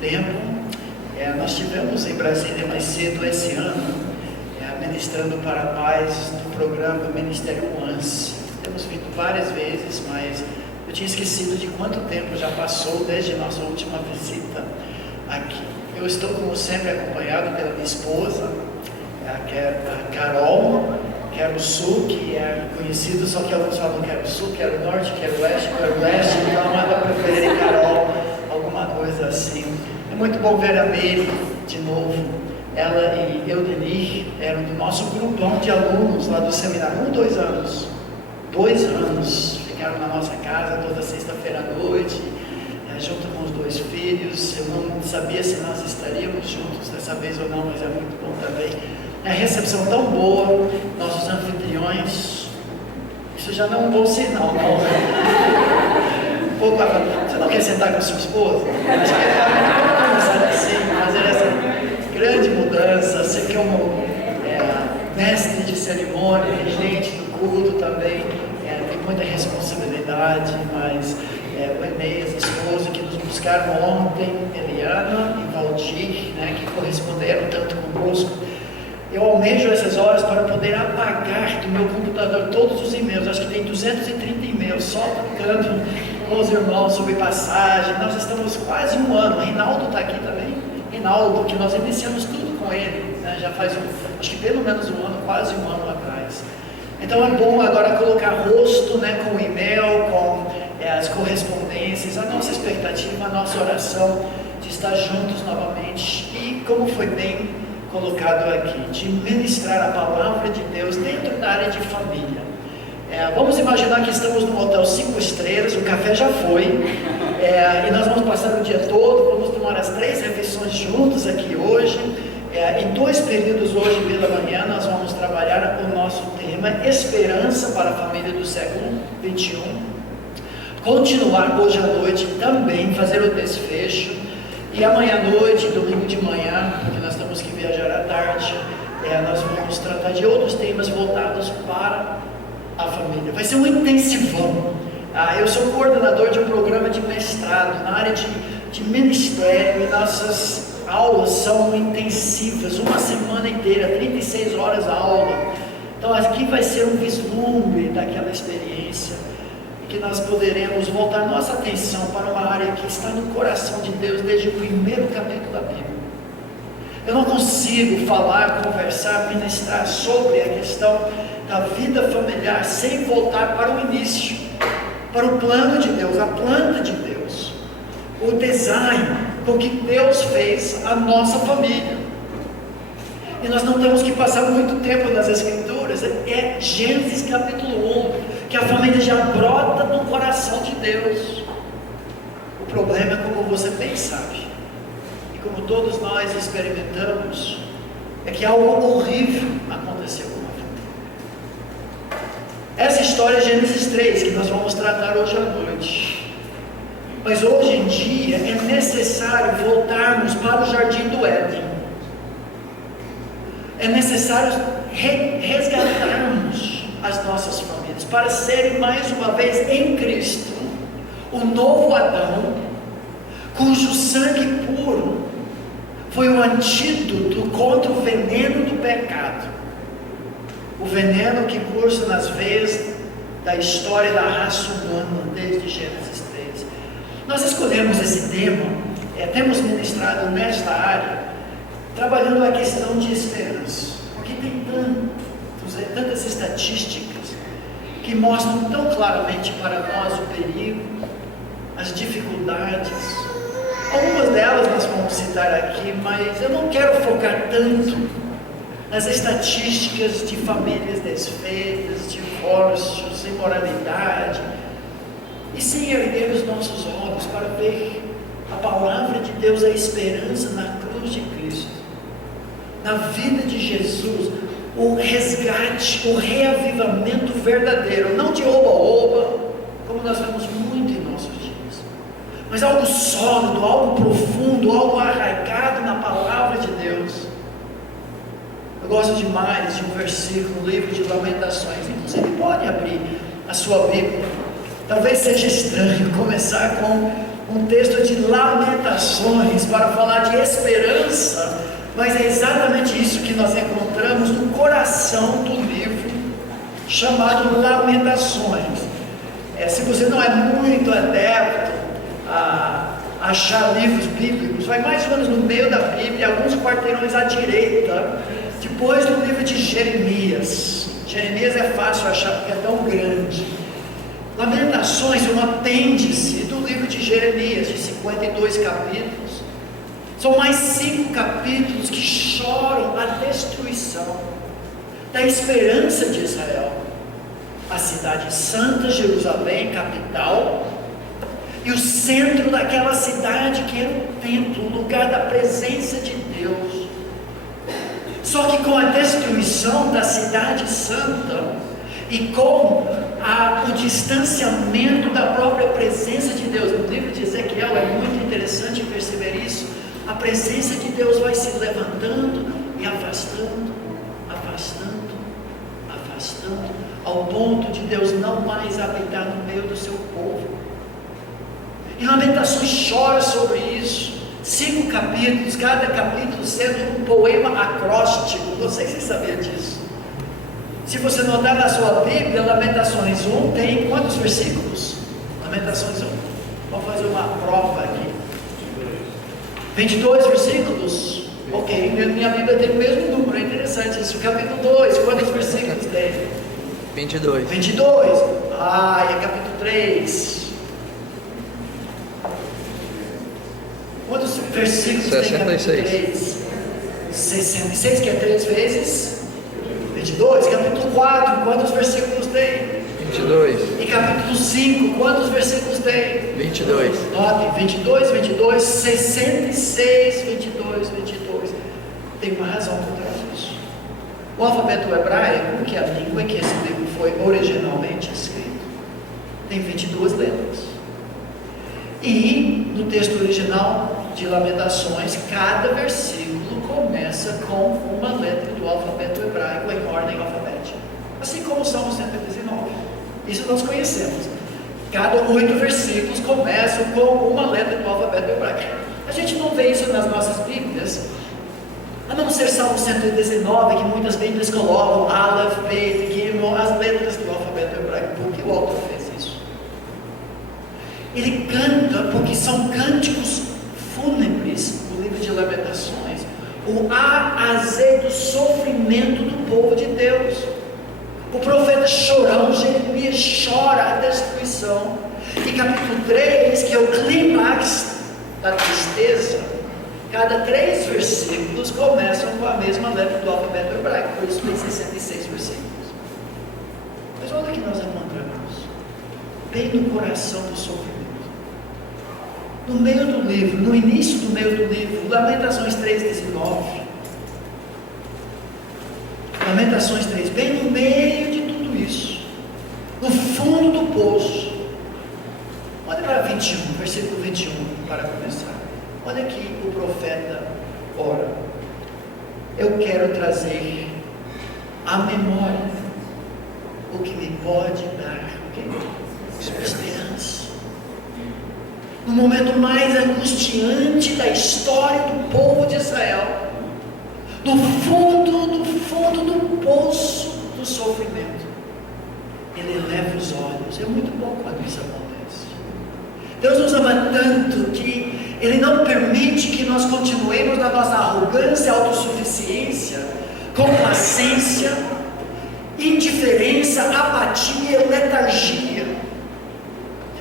tempo. Nós estivemos em Brasília mais cedo esse ano, ministrando para pais do programa do Ministério ONCE. Temos vindo várias vezes, mas eu tinha esquecido de quanto tempo já passou desde nossa última visita aqui. Eu estou, como sempre, acompanhado pela minha esposa, a Carol, que era o Sul, que é conhecido, só que alguns falam que era o Sul, que era o Norte, que era o Oeste, que era o Leste, então ela prefere Carol, alguma coisa assim. É muito bom ver a Meire de novo. Ela e Eudenir eram do nosso grupão de alunos lá do seminário, 2 anos. 2 anos, ficaram na nossa casa toda sexta-feira à noite, junto com os 2 filhos. Eu não sabia se nós estaríamos juntos dessa vez ou não, mas é muito bom também. A recepção tão boa, nossos anfitriões, isso já não é um bom sinal, não. Você não quer sentar com a sua esposa? Acho que vamos começar assim, fazer essa grande mudança, ser como mestre de cerimônia, regente do culto também, tem muita responsabilidade, mas o Enéas, esposo, que nos buscaram ontem, Eliana e Valdir, que corresponderam tanto conosco. Eu almejo essas horas para poder apagar do meu computador todos os e-mails. Acho que tem 230 e-mails só trocando com os irmãos sobre passagem. Nós estamos quase 1 ano. O Reinaldo está aqui também. Reinaldo, que nós iniciamos tudo com ele, já faz acho que pelo menos 1 ano, quase 1 ano atrás. Então é bom agora colocar rosto, com o e-mail, com as correspondências, a nossa expectativa, a nossa oração de estar juntos novamente e, como foi bem colocado aqui, de ministrar a palavra de Deus dentro da área de família. Vamos imaginar que estamos num hotel 5 estrelas, o café já foi, e nós vamos passar o dia todo, vamos tomar as 3 refeições juntos aqui hoje. Em 2 períodos hoje pela manhã nós vamos trabalhar o nosso tema Esperança para a Família do Século XXI. Continuar hoje à noite também, fazer o desfecho. E amanhã à noite, domingo de manhã, porque nós temos que viajar à tarde, nós vamos tratar de outros temas voltados para a família. Vai ser um intensivão. Eu sou coordenador de um programa de mestrado na área de ministério, e nossas aulas são intensivas, 1 semana inteira, 36 horas a aula. Então aqui vai ser um vislumbre daquela experiência, que nós poderemos voltar nossa atenção para uma área que está no coração de Deus desde o primeiro capítulo da Bíblia. Eu não consigo falar, conversar, ministrar sobre a questão da vida familiar sem voltar para o início, para o plano de Deus, a planta de Deus, o design com que Deus fez a nossa família. E nós não temos que passar muito tempo nas Escrituras, é Gênesis capítulo 1, que a família já brota do coração de Deus. O problema é, como você bem sabe, e como todos nós experimentamos, é que algo horrível aconteceu com a família. Essa história é Gênesis 3, que nós vamos tratar hoje à noite. Mas hoje em dia é necessário voltarmos para o Jardim do Éden. É necessário resgatarmos as nossas famílias, para serem mais uma vez em Cristo, o novo Adão, cujo sangue puro foi o antídoto contra o veneno do pecado, o veneno que cursa nas veias da história da raça humana desde Gênesis 3. Nós escolhemos esse tema, temos ministrado nesta área, trabalhando a questão de esperança, porque tem tantas estatísticas que mostram tão claramente para nós o perigo, as dificuldades. Algumas delas nós vamos citar aqui, mas eu não quero focar tanto nas estatísticas de famílias desfeitas, divórcios, imoralidade, e sim erguer os nossos olhos para ver a palavra de Deus, a esperança na cruz de Cristo, na vida de Jesus, o resgate, o reavivamento verdadeiro, não de oba-oba, como nós vemos muito em nossos dias, mas algo sólido, algo profundo, algo arraigado na palavra de Deus. Eu gosto demais de um versículo no livro de Lamentações, inclusive pode abrir a sua Bíblia. Talvez seja estranho começar com um texto de lamentações para falar de esperança, mas é exatamente isso que nós encontramos no coração do livro chamado Lamentações. Se você não é muito adepto a achar livros bíblicos, vai mais ou menos no meio da Bíblia, alguns quarteirões à direita, depois do livro de Jeremias. Jeremias é fácil achar porque é tão grande. Lamentações é um apêndice do livro de Jeremias, de 52 capítulos. São mais 5 capítulos que choram a destruição da esperança de Israel, a cidade santa, Jerusalém, capital, e o centro daquela cidade que era o templo, o lugar da presença de Deus. Só que com a destruição da cidade santa e com o distanciamento da própria presença de Deus, no livro de Ezequiel é muito interessante perceber isso. A presença de Deus vai se levantando e afastando, afastando, afastando, ao ponto de Deus não mais habitar no meio do seu povo. E Lamentações chora sobre isso. 5 capítulos, cada capítulo sendo um poema acróstico. Não sei se você sabia disso. Se você notar na sua Bíblia, Lamentações 1 tem quantos versículos? Lamentações 1. Vamos fazer uma prova aqui. 22 versículos? Ok, minha Bíblia tem o mesmo número, é interessante isso. Capítulo 2, quantos versículos tem? 22. 22. E é capítulo 3. Quantos versículos 66. tem capítulo 3? 66, que é 3 vezes 22. Capítulo 4, quantos versículos tem? 22. E capítulo 5, quantos versículos tem? 22. Note, 22, 22, 66, 22, 22. Tem uma razão por trás disso. O alfabeto hebraico, que é a língua em que esse livro foi originalmente escrito, tem 22 letras. E no texto original de Lamentações, cada versículo começa com uma letra do alfabeto hebraico em ordem alfabética, assim como o Salmo 119. Isso nós conhecemos. Cada 8 versículos começam com uma letra do alfabeto hebraico. A gente não vê isso nas nossas Bíblias, a não ser Salmo 119, que muitas Bíblias colocam Aleph, Bet, Gimel, as letras do alfabeto hebraico. Por que o autor fez isso? Ele canta porque são cânticos fúnebres, o livro de Lamentações, o A a Z do sofrimento do povo de Deus. O profeta chorão, Jeremias, chora a destruição. E capítulo 3, que é o clímax da tristeza, cada 3 versículos começam com a mesma letra do alfabeto hebraico, por isso tem 66 versículos. Mas olha o que nós encontramos, bem no coração do sofrimento. No meio do livro, no início do meio do livro, Lamentações 3:19. Lamentações 3, bem no meio de tudo isso, no fundo do poço. Olha para 21, versículo 21, para começar. Olha aqui o profeta ora: eu quero trazer à memória o que me pode dar esperança. No momento mais angustiante da história do povo de Israel, no fundo do poço do sofrimento, ele eleva os olhos. É muito bom quando isso acontece. Deus nos ama tanto que Ele não permite que nós continuemos na nossa arrogância, autossuficiência, complacência, indiferença, apatia, letargia.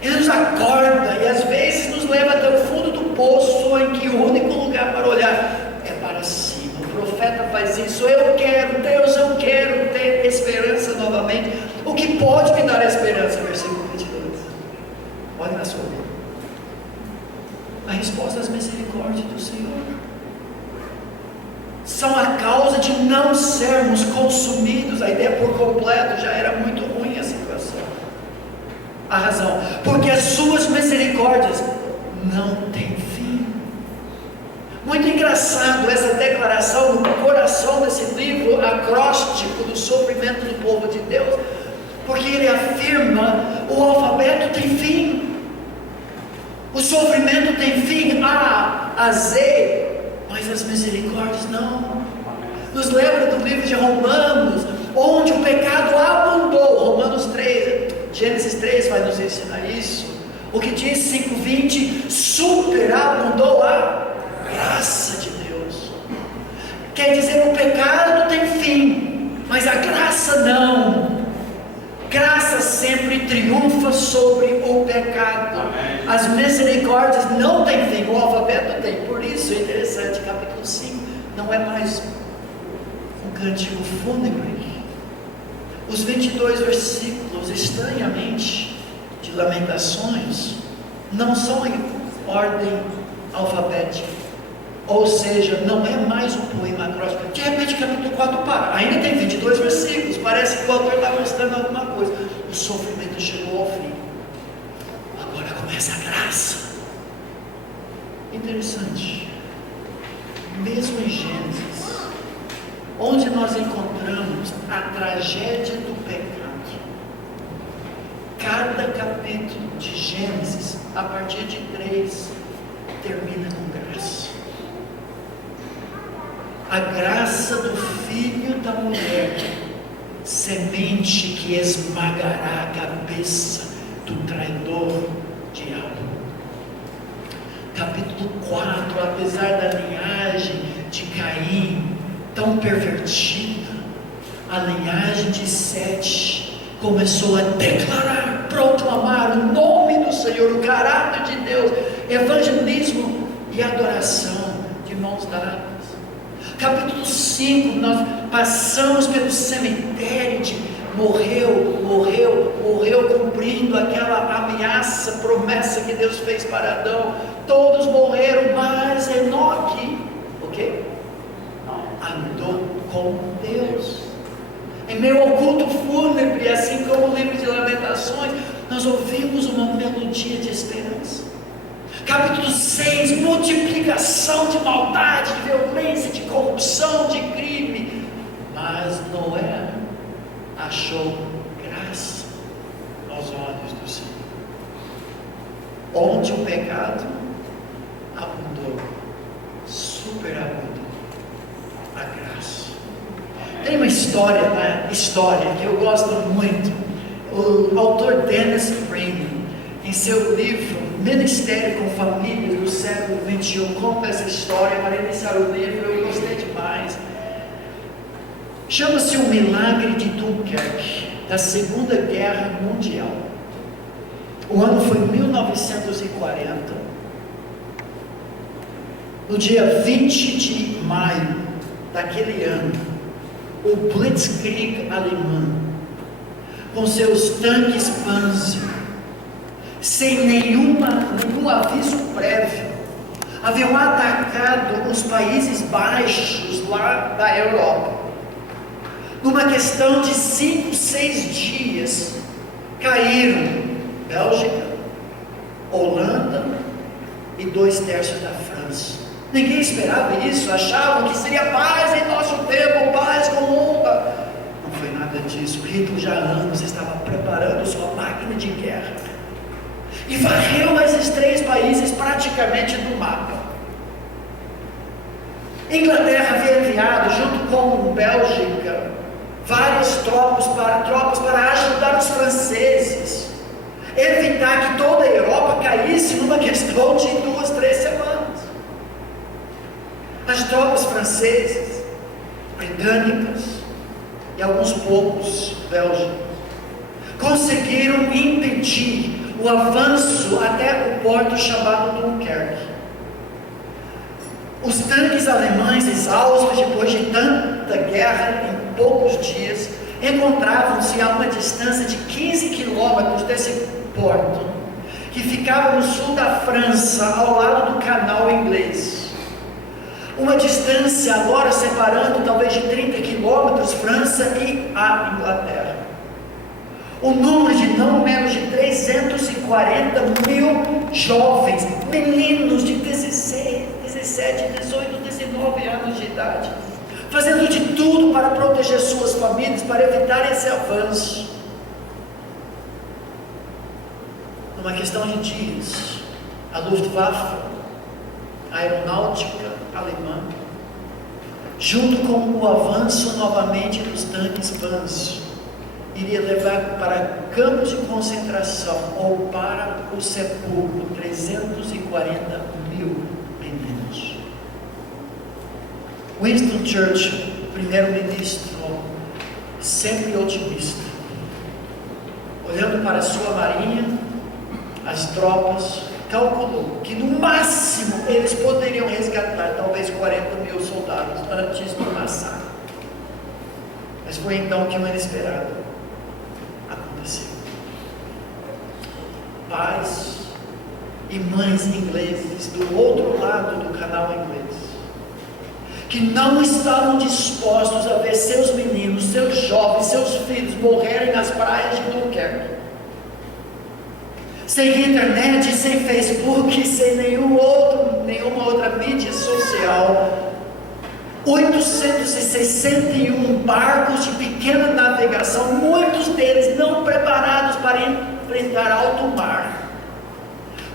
Ele nos acorda e às vezes nos leva até o fundo do poço, em que o único lugar para olhar é para cima. O profeta faz isso: eu quero, Deus, eu quero ter esperança novamente. O que pode me dar esperança? Versículo 22. Olha na sua Bíblia. A resposta às misericórdias do Senhor são a causa de não sermos consumidos. A ideia por completo, já era muito ruim a situação. A razão, porque as suas misericórdias não têm fim. Muito engraçado essa declaração no coração desse livro acróstico do sofrimento do povo de Deus, porque ele afirma: o alfabeto tem fim. O sofrimento tem fim, mas as misericórdias não. Nos lembra do livro de Romanos, onde o pecado abundou. Romanos 3, Gênesis 3 vai nos ensinar isso. O que diz 5:20, superabundou a graça de Deus. Quer dizer, o pecado tem fim, mas a graça não. Graça sempre triunfa sobre o pecado. Amém. As misericórdias não têm fim, o alfabeto tem. Por isso é interessante, capítulo 5 não é mais um cântico fúnebre. Os 22 versículos, estranhamente, de Lamentações, não são em ordem alfabética. Ou seja, não é mais um poema acróstico. De repente, capítulo 4 para. Ainda tem 22 versículos. Parece que o autor está mostrando alguma coisa. O sofrimento chegou ao fim. Agora começa a graça. Interessante. Mesmo em Gênesis, onde nós encontramos a tragédia do pecado, cada capítulo de Gênesis, a partir de 3, termina com graça. A graça do filho da mulher, semente que esmagará a cabeça do traidor diabo. Capítulo 4, apesar da linhagem de Caim tão pervertida, a linhagem de Sete começou a declarar, proclamar o nome do Senhor, o caráter de Deus, evangelismo e adoração de mãos dadas. Capítulo 5, nós passamos pelo cemitério de morreu, cumprindo aquela ameaça, promessa que Deus fez para Adão. Todos morreram, mas Enoque, andou com Deus. Em meio ao culto fúnebre, assim como o livro de Lamentações, nós ouvimos uma melodia de esperança. Capítulo 6, multiplicação de maldade, de violência, de corrupção, de crime. Mas Noé achou graça aos olhos do Senhor. Onde o pecado abundou, superabundou a graça. Tem uma história que eu gosto muito. O autor Dennis Green, em seu livro Ministério com Famílias do século XXI, conta essa história. Para iniciar o livro, eu gostei demais. Chama-se O Milagre de Dunkerque, da Segunda Guerra Mundial. O ano foi 1940. No dia 20 de maio daquele ano, o Blitzkrieg alemão, com seus tanques Panzer, sem nenhum aviso prévio, haviam atacado os Países Baixos lá da Europa. Numa questão de 5, 6 dias, caíram Bélgica, Holanda e 2/3 da França. Ninguém esperava isso, achavam que seria paz em nosso tempo, paz com o mundo. Não foi nada disso. Hitler já há anos estava preparando sua máquina de guerra e varreu esses 3 países praticamente do mapa. Inglaterra havia enviado, junto com Bélgica, várias tropas para ajudar os franceses, evitar que toda a Europa caísse numa questão de 2, 3 semanas. As tropas francesas, britânicas e alguns poucos bélgicos conseguiram impedir o avanço até o porto chamado Dunkerque. Os tanques alemães, exaustos depois de tanta guerra em poucos dias, encontravam-se a uma distância de 15 quilômetros desse porto, que ficava no sul da França, ao lado do canal inglês. Uma distância agora separando talvez de 30 quilômetros França e a Inglaterra. O número de não menos de 340 mil jovens, meninos de 16, 17, 18, 19 anos de idade, fazendo de tudo para proteger suas famílias, para evitar esse avanço. Numa questão de dias, a Luftwaffe, a aeronáutica alemã, junto com o avanço novamente dos tanques Panzer, iria levar para campos de concentração ou para o sepulcro 340 mil meninos. Winston Churchill, primeiro-ministro, sempre otimista, olhando para a sua marinha, as tropas, calculou que no máximo eles poderiam resgatar talvez 40 mil soldados antes do massacre. Mas foi então que o inesperado aconteceu. Pais e mães ingleses do outro lado do canal inglês, que não estavam dispostos a ver seus meninos, seus jovens, seus filhos morrerem nas praias de Dunkerque, sem internet, sem Facebook, sem nenhuma outra mídia social. 861 barcos de pequena navegação, muitos deles não preparados para enfrentar alto mar,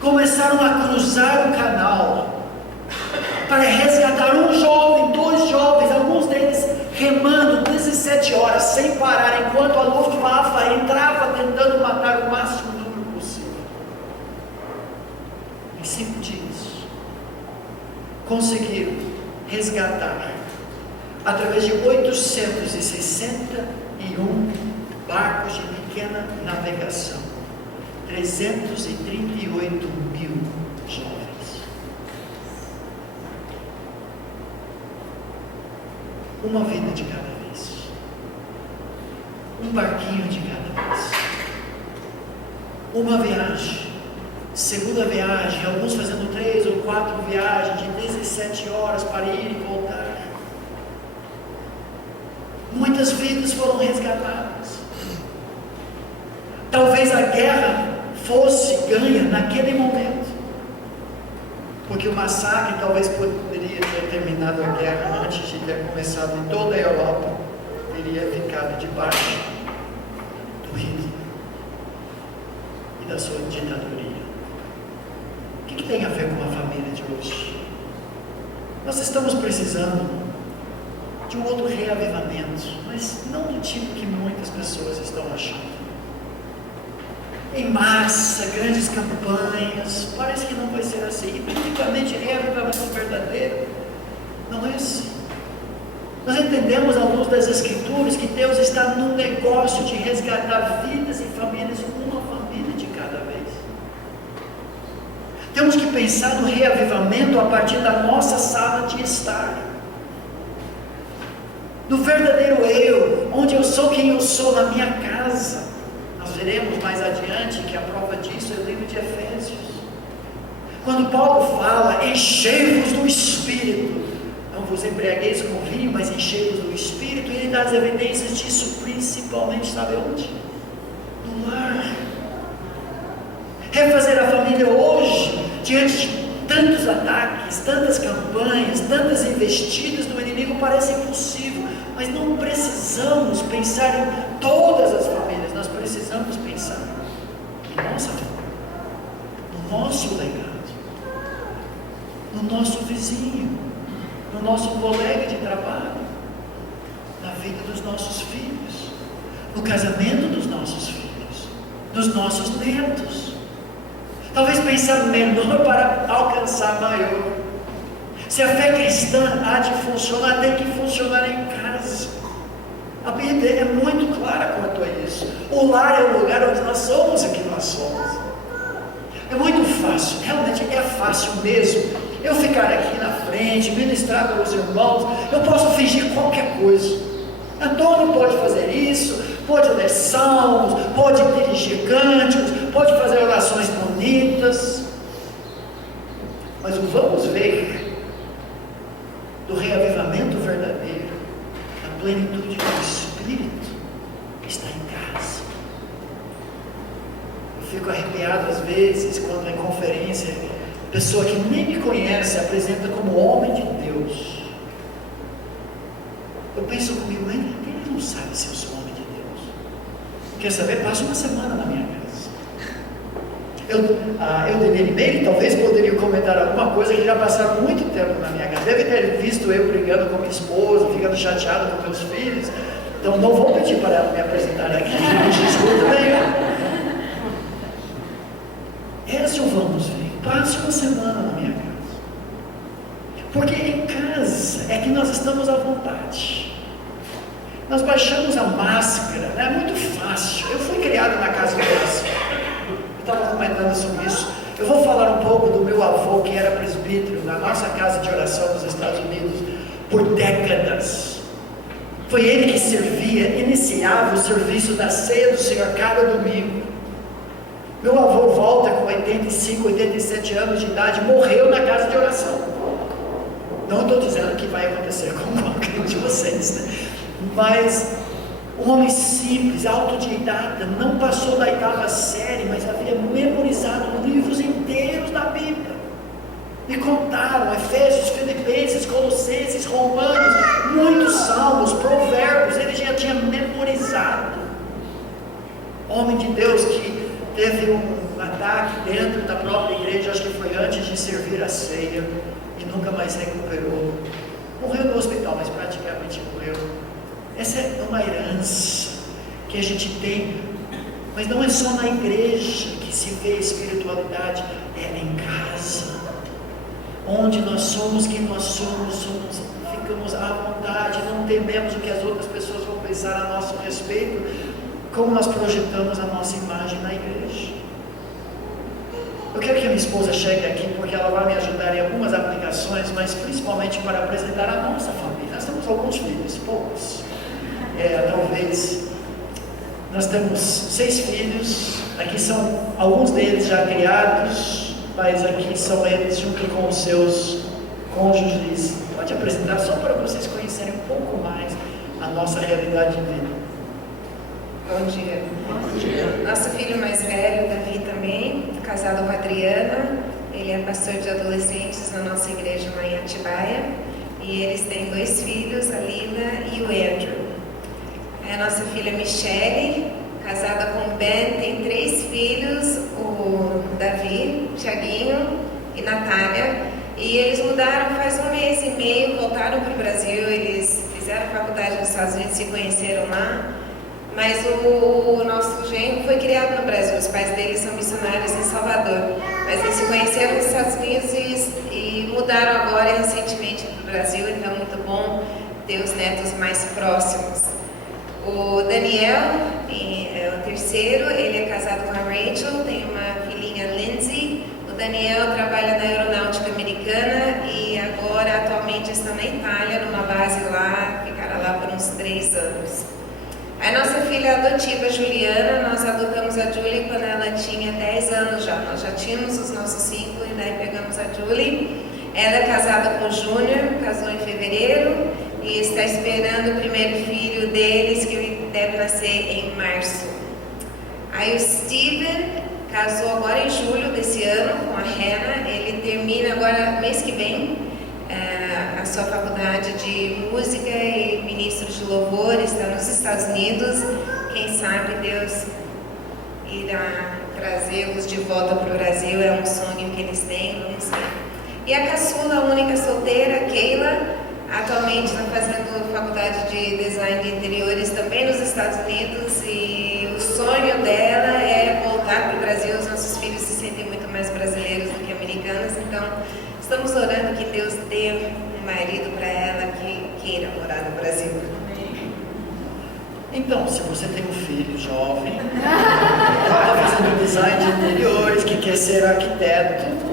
começaram a cruzar o canal para resgatar um jovem, 2 jovens, alguns deles remando 17 horas sem parar, enquanto a Luftwaffe entrava tentando matar o máximo número possível. Em 5 dias conseguiram resgatar, através de 861 barcos de pequena navegação, 338 mil jovens. Uma vida de cada vez, um barquinho de cada vez, uma viagem, segunda viagem, alguns fazendo 3 ou 4 viagens de 17 horas para ir e voltar. Muitas vidas foram resgatadas. Talvez a guerra fosse ganha naquele momento, porque o massacre talvez poderia ter terminado a guerra antes de ter começado em toda a Europa, teria ficado debaixo do Hitler e da sua ditadoria. O que tem a ver com a família de hoje? Nós estamos precisando de um outro reavivamento, mas não do tipo que muitas pessoas estão achando. Em massa, grandes campanhas, parece que não vai ser assim. E biblicamente, reavivamento verdadeiro não é assim. Nós entendemos à luz das Escrituras que Deus está no negócio de resgatar vidas e famílias, uma família de cada vez. Temos que pensar no reavivamento a partir da nossa sala de estar, no verdadeiro eu, onde eu sou quem eu sou na minha casa. Nós veremos mais adiante que a prova disso é o livro de Efésios, quando Paulo fala: enchei-vos do Espírito, não vos embriagueis com vinho, mas enchei-vos do Espírito. E ele dá as evidências disso principalmente, sabe onde? No lar. Refazer a família hoje, diante de tantos ataques, tantas campanhas, tantas investidas do inimigo, parece impossível, mas não precisamos pensar em todas as famílias, nós precisamos pensar em nossa família, no nosso legado, no nosso vizinho, no nosso colega de trabalho, na vida dos nossos filhos, no casamento dos nossos filhos, nos nossos netos. Talvez pensar menor para alcançar maior. Se a fé cristã há de funcionar, tem que funcionar em casa. A Bíblia é muito clara quanto a isso. O lar é o lugar onde nós somos o que nós somos. É muito fácil, realmente é fácil mesmo, eu ficar aqui na frente, ministrar para os irmãos. Eu posso fingir qualquer coisa. Antônio pode fazer isso, pode ler salmos, pode dirigir cânticos, pode fazer orações bonitas, mas o vamos ver do reavivamento verdadeiro, da plenitude do Espírito, está em casa. Eu fico arrepiado às vezes quando em conferência, pessoa que nem me conhece apresenta como homem de Deus. Eu penso comigo, ele não sabe se eu sou homem de Deus. Quer saber? Passa uma semana na minha casa. Eu deveria e-mail, talvez poderia comentar alguma coisa que já passaram muito tempo na minha casa. Deve ter visto eu brigando com minha esposa, ficando chateado com meus filhos. Então não vou pedir para ela me apresentar aqui, de escuta nenhum. Esse vamos ver. Passe uma semana na minha casa. Porque em casa é que nós estamos à vontade. Nós baixamos a máscara, é muito fácil. Eu fui criado na casa de oração. Eu estava comentando sobre isso. Eu vou falar um pouco do meu avô, que era presbítero na nossa casa de oração nos Estados Unidos por décadas. Foi ele que iniciava o serviço da ceia do Senhor cada domingo. Meu avô volta com 85, 87 anos de idade, morreu na casa de oração. Não estou dizendo que vai acontecer com qualquer um de vocês, né? Mas um homem simples, autodidata, não passou da 8ª série, mas havia memorizado livros inteiros da Bíblia. Me contaram Efésios, Filipenses, Colossenses, Romanos, muitos salmos, provérbios, ele já tinha memorizado. Homem de Deus que teve um ataque dentro da própria igreja, acho que foi antes de servir a ceia, e nunca mais recuperou. Morreu no hospital, mas praticamente morreu. Essa é uma herança que a gente tem, mas não é só na igreja que se vê espiritualidade, é em casa, onde nós somos quem nós somos, ficamos à vontade, não tememos o que as outras pessoas vão pensar a nosso respeito, como nós projetamos a nossa imagem na igreja. Eu quero que a minha esposa chegue aqui porque ela vai me ajudar em algumas aplicações, mas principalmente para apresentar a nossa família. Nós temos alguns filhos, poucos. Talvez nós temos 6 filhos, aqui são alguns deles já criados, mas aqui são eles junto com os seus cônjuges. Pode apresentar só para vocês conhecerem um pouco mais a nossa realidade de vida. Bom dia. Bom dia. Nosso filho mais velho, Davi, também, casado com a Adriana, ele é pastor de adolescentes na nossa igreja lá em Atibaia, e eles têm 2 filhos, a Lina e o Andrew. A nossa filha Michele, casada com o Ben, tem 3 filhos, o Davi, Tiaguinho e Natália, e eles mudaram faz 1 mês e meio, voltaram para o Brasil, eles fizeram faculdade nos Estados Unidos, se conheceram lá, mas o nosso genro foi criado no Brasil, os pais dele são missionários em Salvador, mas eles se conheceram nos Estados Unidos e mudaram agora recentemente para o Brasil, então é muito bom ter os netos mais próximos. O Daniel é o terceiro, ele é casado com a Rachel, tem uma filhinha Lindsay. O Daniel trabalha na aeronáutica americana e agora atualmente está na Itália, numa base lá, ficará lá por uns 3 anos. A nossa filha adotiva Juliana, nós adotamos a Julie quando ela tinha 10 anos já. Nós já tínhamos os nossos 5 e daí pegamos a Julie. Ela é casada com o Júnior, casou em fevereiro e está esperando o primeiro filho deles, que deve nascer em março. Aí o Steven casou agora em julho desse ano com a Hannah. Ele termina agora mês que vem a sua faculdade de música e ministro de louvor, está nos Estados Unidos. Quem sabe Deus irá trazê-los de volta para o Brasil, é um sonho que eles têm, vamos ver. E a caçula, a única solteira, Keila, atualmente está fazendo faculdade de design de interiores também nos Estados Unidos, e o sonho dela é voltar para o Brasil. Os nossos filhos se sentem muito mais brasileiros do que americanos, então estamos orando que Deus dê um marido para ela que queira morar no Brasil. Então, se você tem um filho jovem, que está fazendo design de interiores, que quer ser arquiteto,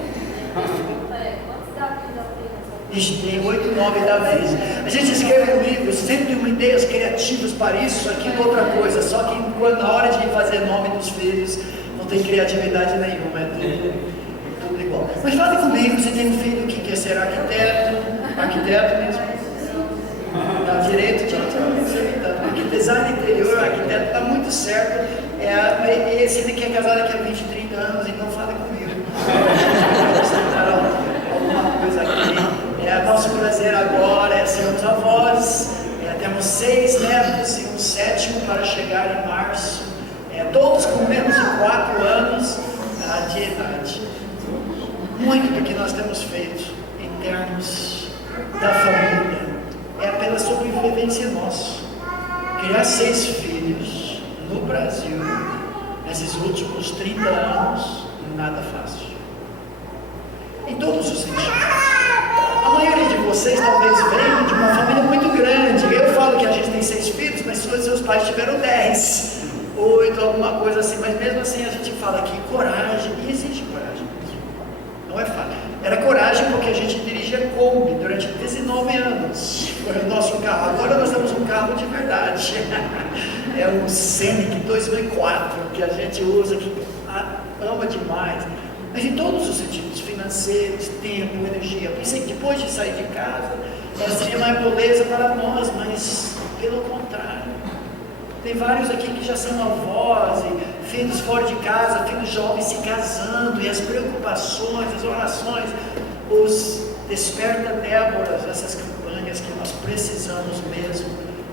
tem 8, 9 Davis. A gente escreve um livro, sempre com ideias criativas para isso, aquilo, outra coisa. Só que na hora de fazer nome dos filhos, não tem criatividade nenhuma, é tudo igual. Mas fale comigo, você tem um filho que quer ser arquiteto mesmo? Dá direito porque design interior, arquiteto, está muito certo. Esse ele quer casar daqui a 20, 30 anos, então fale comigo. Alguma coisa aqui. Nosso prazer agora é sermos avós. Temos 6 netos e um 7º para chegar em março. Todos com menos de 4 anos. avançar de idade. Muito do que nós temos feito em termos da família é apenas sobrevivência nossa. Criar 6 filhos no Brasil, nesses últimos 30 anos, nada fácil. Em todos os sentidos. A maioria de vocês talvez venham de uma família muito grande. Eu falo que a gente tem 6 filhos, mas seus pais tiveram 10, 8, alguma coisa assim. Mas mesmo assim a gente fala que coragem, e existe coragem mesmo. Não é fácil. Era coragem porque a gente dirigia Kombi durante 19 anos. Foi o nosso carro. Agora nós temos um carro de verdade. É um Scenic 2004 que a gente usa, que ama demais. Mas em todos os sentidos, financeiros, tempo, energia. Pensei que depois de sair de casa, seria mais moleza para nós, mas pelo contrário. Tem vários aqui que já são avós, e filhos fora de casa, filhos jovens se casando, e as preocupações, as orações, os desperta Déboras, essas campanhas que nós precisamos mesmo,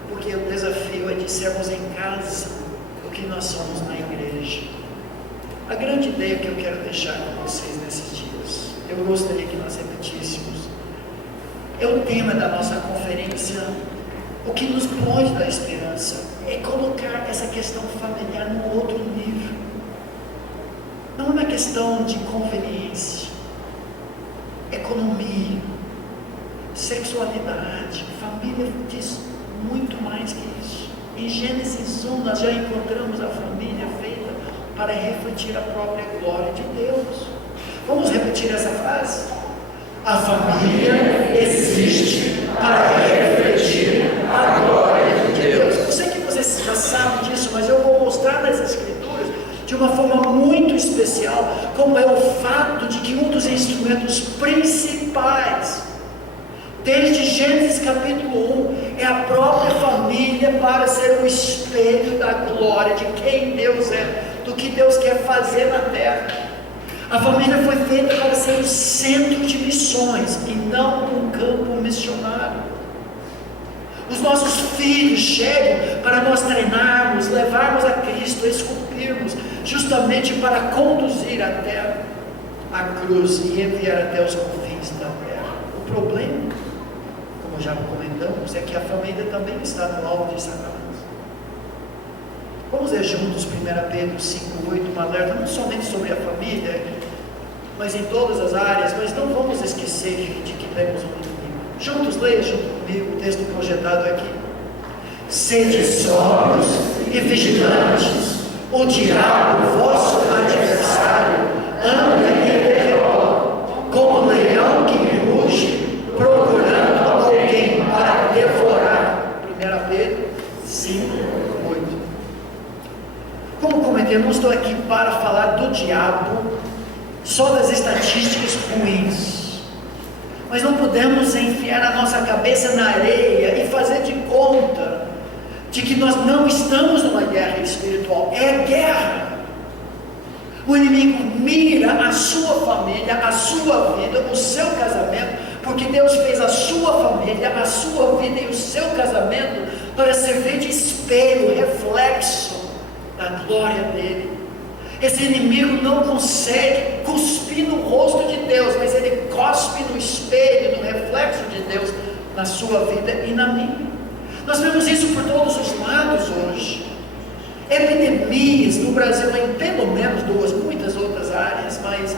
porque o desafio é de sermos em casa o que nós somos na igreja. A grande ideia que eu quero deixar com vocês nesses dias, eu gostaria que nós repetíssemos, é o tema da nossa conferência. O que nos pode dar esperança é colocar essa questão familiar num outro nível. Não é uma questão de conveniência, economia, sexualidade. Família diz muito mais que isso. Em Gênesis 1 nós já encontramos a família feita para refletir a própria glória de Deus. Vamos repetir essa frase? A família existe para refletir a glória de Deus. Eu sei que vocês já sabem disso, mas eu vou mostrar nas Escrituras de uma forma muito especial como é o fato de que um dos instrumentos principais desde Gênesis capítulo 1 é a própria família para ser um espelho da glória de quem Deus é, do que Deus quer fazer na terra. A família foi feita para ser o centro de missões e não um campo missionário. Os nossos filhos chegam para nós treinarmos, levarmos a Cristo, esculpirmos, justamente para conduzir até a cruz e enviar até os confins da terra. O problema, como já comentamos, é que a família também está no alvo de Satanás. Vamos ler juntos 1 Pedro 5,8, uma alerta não somente sobre a família, mas em todas as áreas, mas não vamos esquecer de que temos um inimigo. Juntos, leia junto comigo o texto projetado aqui. Sede sóbrios e vigilantes, o diabo, vosso adversário, anda em derredor, como leão que ruge, procurando alguém para devorar. 1 Pedro 5,8. Como comentei, eu não estou aqui para falar do diabo, só das estatísticas ruins, mas não podemos enfiar a nossa cabeça na areia e fazer de conta de que nós não estamos numa guerra espiritual. É guerra. O inimigo mira a sua família, a sua vida, o seu casamento, porque Deus fez a sua família, a sua vida e o seu casamento para servir de espelho, reflexo da glória dele. Esse inimigo não consegue cuspir no rosto de Deus, mas ele cospe no espelho, no reflexo de Deus na sua vida e na minha. Nós vemos isso por todos os lados hoje. Epidemias no Brasil, em pelo menos 2, muitas outras áreas, mas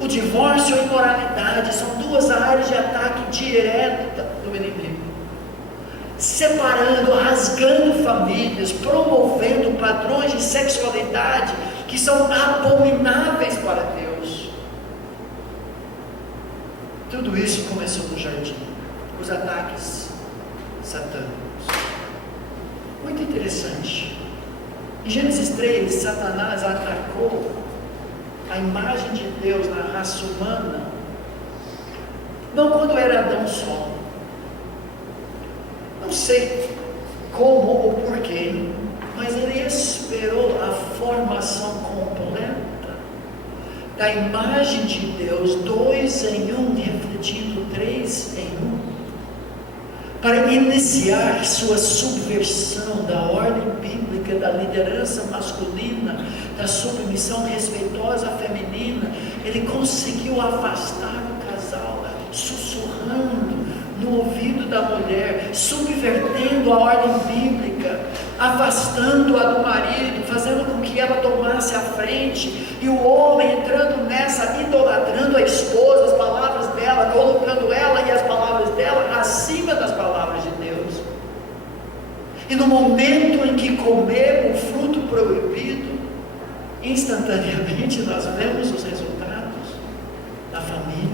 o divórcio e a imoralidade são 2 áreas de ataque direto do inimigo. Separando, rasgando famílias, promovendo padrões de sexualidade que são abomináveis para Deus. Tudo isso começou no jardim, os ataques satânicos. Muito interessante. Em Gênesis 3, Satanás atacou a imagem de Deus na raça humana, não quando era Adão só. Não sei como ou porquê, mas ele esperou a formação completa da imagem de Deus, 2 em 1, refletindo 3 em 1, para iniciar sua subversão da ordem bíblica, da liderança masculina, da submissão respeitosa feminina. Ele conseguiu afastar o casal, sussurrando no ouvido da mulher, subvertendo a ordem bíblica, afastando-a do marido, fazendo com que ela tomasse a frente, e o homem entrando nessa, idolatrando a esposa, as palavras dela, colocando ela e as palavras dela acima das palavras de Deus. E no momento em que comer o fruto proibido, instantaneamente nós vemos os resultados na família.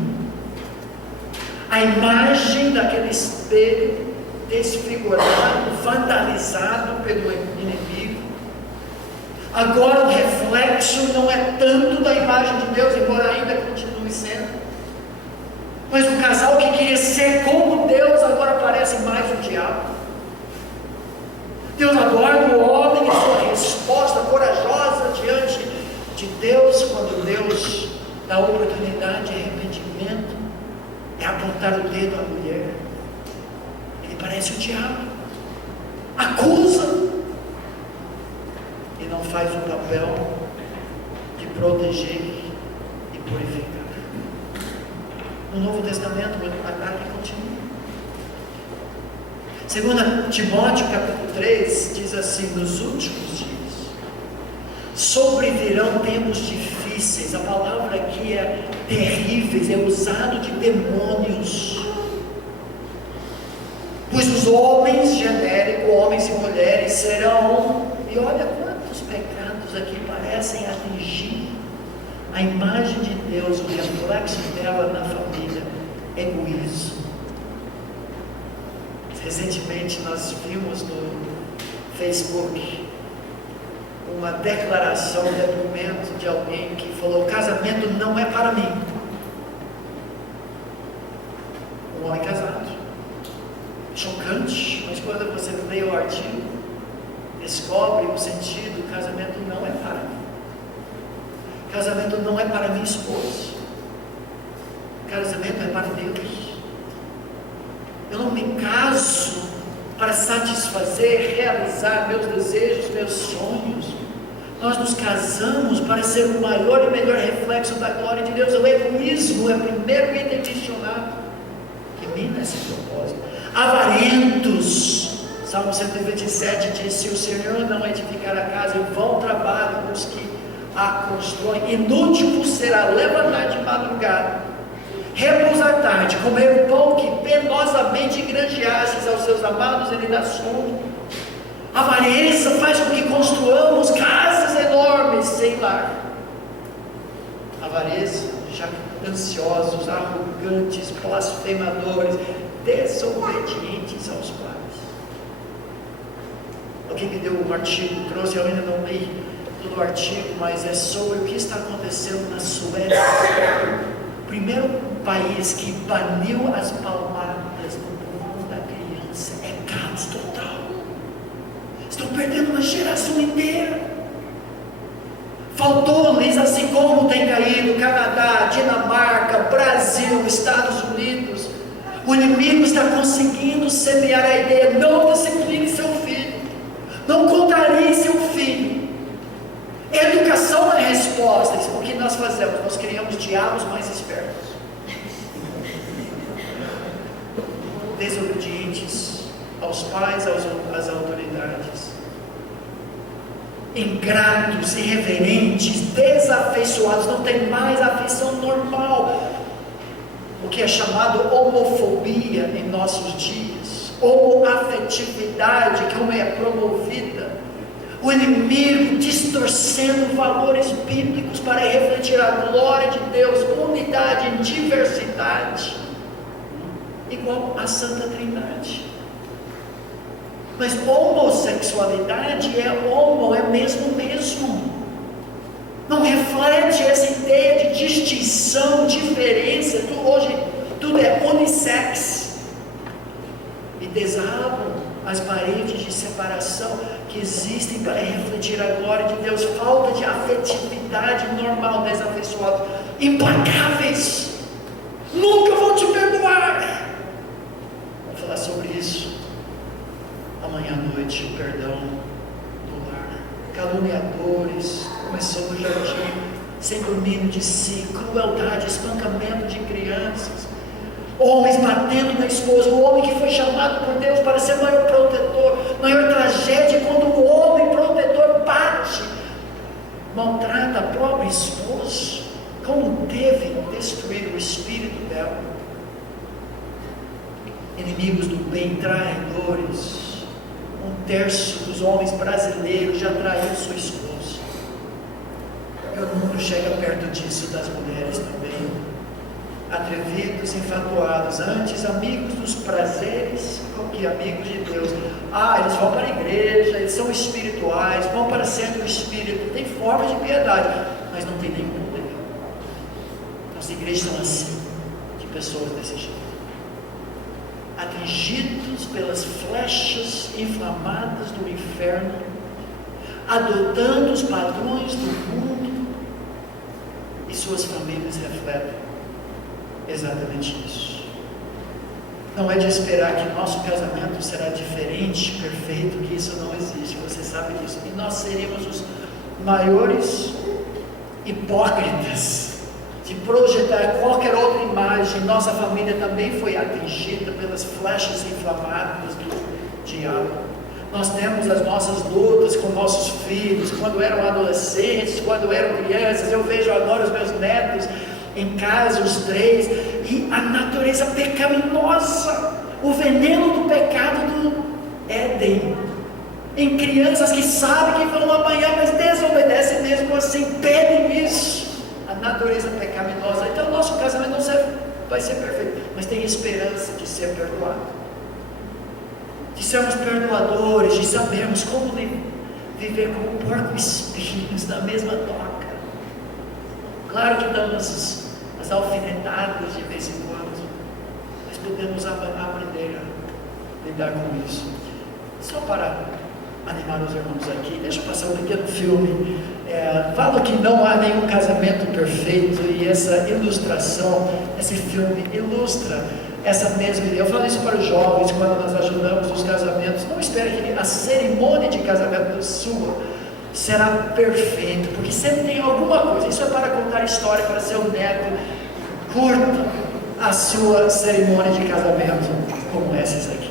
A imagem daquele espelho desfigurado, vandalizado pelo inimigo. Agora o reflexo não é tanto da imagem de Deus, embora ainda continue sendo, mas o casal que queria ser como Deus agora parece mais o diabo. Deus aguarda o homem em sua resposta corajosa diante de Deus, quando Deus dá oportunidade de arrependimento, é apontar o dedo à mulher. Ele parece o diabo, acusa e não faz o papel de proteger e purificar. No Novo Testamento o ataque continua. 2 Timóteo capítulo 3 diz assim: nos últimos dias sobrevirão tempos difíceis. A palavra aqui é terríveis, é usado de demônios. Pois os homens, genérico, homens e mulheres serão, e olha quantos pecados aqui parecem atingir a imagem de Deus, o reflexo dela na família: egoísmo. Recentemente nós vimos no Facebook uma declaração, um depoimento de alguém que falou: casamento não é para mim. Um homem casado. Chocante, mas quando você lê o artigo, descobre o sentido: casamento não é para mim. Casamento não é para minha esposa. Casamento é para Deus. Eu não me caso para satisfazer, realizar meus desejos, meus sonhos. Nós nos casamos para ser o maior e melhor reflexo da glória de Deus. O egoísmo é o primeiro item mencionado que mina esse propósito. Avarentos. Salmo 127 diz: se o Senhor não edificar a casa, em vão trabalham os que a constroem. Inútil vos será levantar de madrugada, repousar tarde, comer o pão que penosamente granjeastes aos seus amados, ele dá sono. A avareza faz com que construamos casas enormes sem lar. Avareza, jactanciosos, arrogantes, blasfemadores, desobedientes aos pais. Alguém me deu um artigo, trouxe, eu ainda não li todo o artigo, mas é sobre o que está acontecendo na Suécia. Primeiro país que baniu as palmadas no bumbum da criança. É caos total. Estão perdendo uma geração inteira. Faltou-lhes, assim como tem caído Canadá, Dinamarca, Brasil, Estados Unidos. O inimigo está conseguindo semear a ideia: não discipline seu filho, não contrarie seu filho. Educação é a resposta. O que nós fazemos? Nós criamos diabos mais espertos, desobedientes aos pais, às autoridades, ingratos, irreverentes, desafeiçoados. Não tem mais afeição normal, o que é chamado homofobia em nossos dias, homoafetividade, como é promovida. O inimigo distorcendo valores bíblicos para refletir a glória de Deus, unidade em diversidade, igual a Santa Trindade. Mas homossexualidade é mesmo. Não reflete essa ideia de distinção, diferença. Hoje tudo é unissex. E desabam as paredes de separação que existem para refletir a glória de Deus. Falta de afetividade normal, desafeiçoados, implacáveis, nunca vou te perdoar. Vamos falar sobre sobre isso amanhã à noite, o perdão do lar. Caluniadores, começou no jardim, sem domínio de si, crueldade, espancamento de crianças, homens batendo na esposa, o homem que foi chamado por Deus para ser maior protetor. Maior tragédia é quando o homem protetor bate, maltrata a própria esposa. Como deve destruir o espírito dela? Inimigos do bem, traidores. 1/3 dos homens brasileiros já traiu sua esposa. E o mundo chega perto disso das mulheres também. Atrevidos, enfatuados, antes amigos dos prazeres do que amigos de Deus. Eles vão para a igreja, eles são espirituais, vão para o centro do espírito, tem forma de piedade, mas não tem nenhum poder. As igrejas são assim, de pessoas desse jeito, atingidos pelas flechas inflamadas do inferno, adotando os padrões do mundo, e suas famílias refletem exatamente isso. Não é de esperar que nosso casamento será diferente, perfeito, que isso não existe, você sabe disso, e nós seríamos os maiores hipócritas de projetar qualquer outra imagem. Nossa família também foi atingida pelas flechas inflamadas do diabo. Nós temos as nossas lutas com nossos filhos, quando eram adolescentes, quando eram crianças. Eu vejo agora os meus netos em casa, os 3, e a natureza pecaminosa, o veneno do pecado do Éden, em crianças que sabem que vão apanhar, mas desobedecem mesmo assim, pedem isso, a natureza pecaminosa. Então nosso casamento não vai ser perfeito, mas tem esperança de ser perdoado, de sermos perdoadores, de sabermos como viver como porco-espinhos na mesma toca. Claro que damos as alfinetadas de vez em quando, mas podemos aprender a lidar com isso. Só para animar os irmãos aqui, deixa eu passar um pequeno filme. Falo que não há nenhum casamento perfeito, e essa ilustração, esse filme ilustra essa mesma ideia. Eu falo isso para os jovens quando nós ajudamos os casamentos. Não espere que a cerimônia de casamento sua será perfeito, porque sempre tem alguma coisa. Isso é para contar história para seu neto. Curta a sua cerimônia de casamento como essas aqui.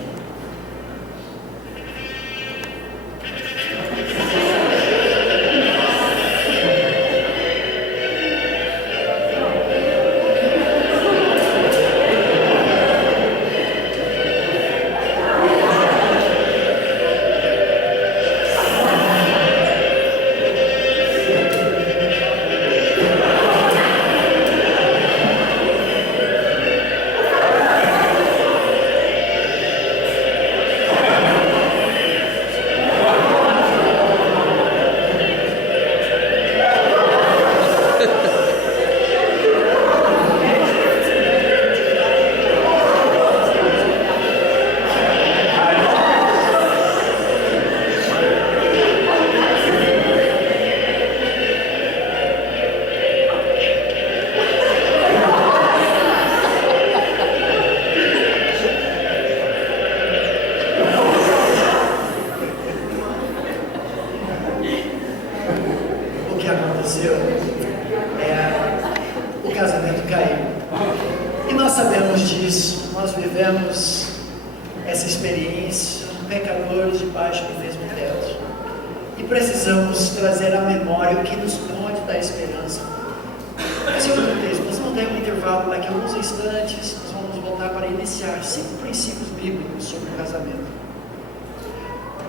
O casamento caiu, e nós sabemos disso. Nós vivemos essa experiência, pecadores debaixo do mesmo teto, e precisamos trazer à memória o que nos pode dar esperança. Mas em outro texto, nós vamos dar um intervalo daqui a alguns instantes. Nós vamos voltar para iniciar 5 princípios bíblicos sobre o casamento.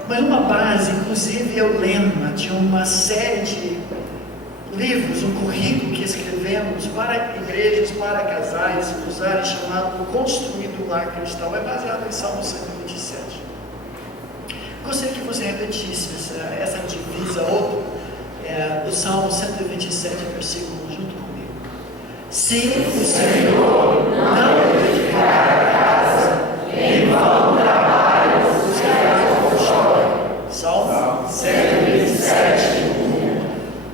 Mas uma base, inclusive, é o lema de uma série de livros, um currículo que escrevemos para igrejas, para casais, usar, chamado Construindo o Lar Cristão. É baseado em Salmo 127. Gostaria que você repetisse essa divisa, do Salmo 127, versículo 1, junto comigo. Se o Senhor não edificar a casa, em vão trabalham os que a constroem. Salmo 127, 1.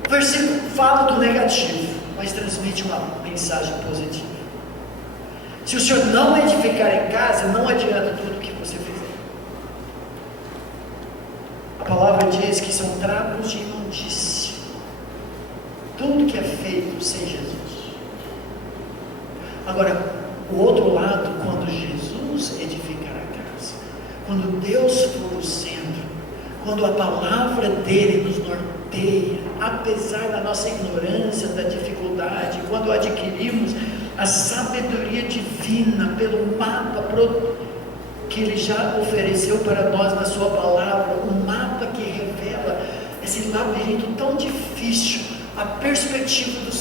O versículo fala do negativo, mas transmite uma mensagem positiva. Se o Senhor não edificar em casa, não adianta tudo que você fizer. A palavra diz que são trapos de imundícia. Tudo que é feito sem Jesus. Agora, o outro lado, quando Jesus edificar a casa, quando Deus for o centro, quando a palavra dele nos norteia, apesar da nossa ignorância, da dificuldade, quando adquirimos a sabedoria divina pelo mapa que ele já ofereceu para nós na sua palavra, um mapa que revela esse labirinto tão difícil, a perspectiva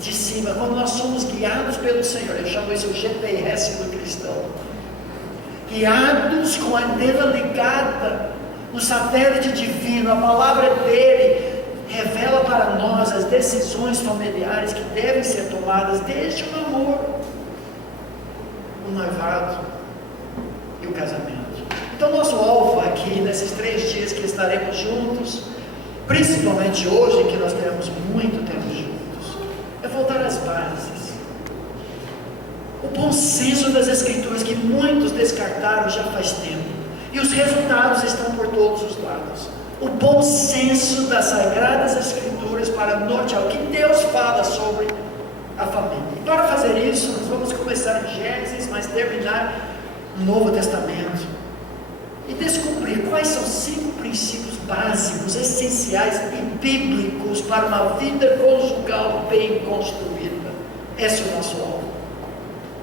de cima, quando nós somos guiados pelo Senhor. Eu chamo isso o GPS do cristão, guiados com a antena ligada no satélite divino. A palavra dele revela para nós as decisões familiares que devem ser tomadas desde o namoro, o noivado e o casamento. Então nosso alvo aqui, nesses 3 dias que estaremos juntos, principalmente hoje, que nós teremos muito tempo juntos, é voltar às bases. O bom senso das Escrituras, que muitos descartaram já faz tempo, e os resultados estão por todos os lados. O bom senso das Sagradas Escrituras para nortear o que Deus fala sobre a família. E para fazer isso, nós vamos começar em Gênesis, mas terminar no Novo Testamento, e descobrir quais são 5 princípios básicos, essenciais e bíblicos para uma vida conjugal bem construída. Esse é o nosso alvo.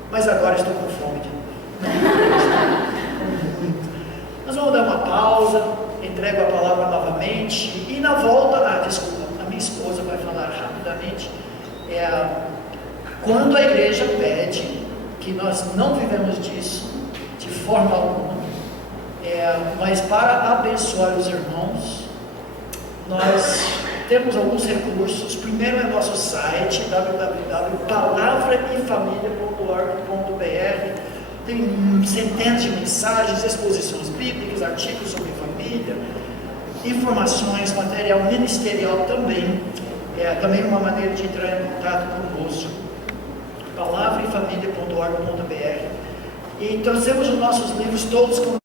Mas agora estou com fome de novo. Nós vamos dar uma pausa, entrego a palavra novamente, e na volta, a minha esposa vai falar rapidamente, quando a igreja pede, que nós não vivemos disso, de forma alguma, mas para abençoar os irmãos, nós temos alguns recursos. Primeiro é nosso site, palavraefamilia.org.br. Tem centenas de mensagens, exposições bíblicas, artigos sobre família, informações, material ministerial também. Também uma maneira de entrar em contato conosco. palavraefamilia.org.br. E trouxemos os nossos livros todos com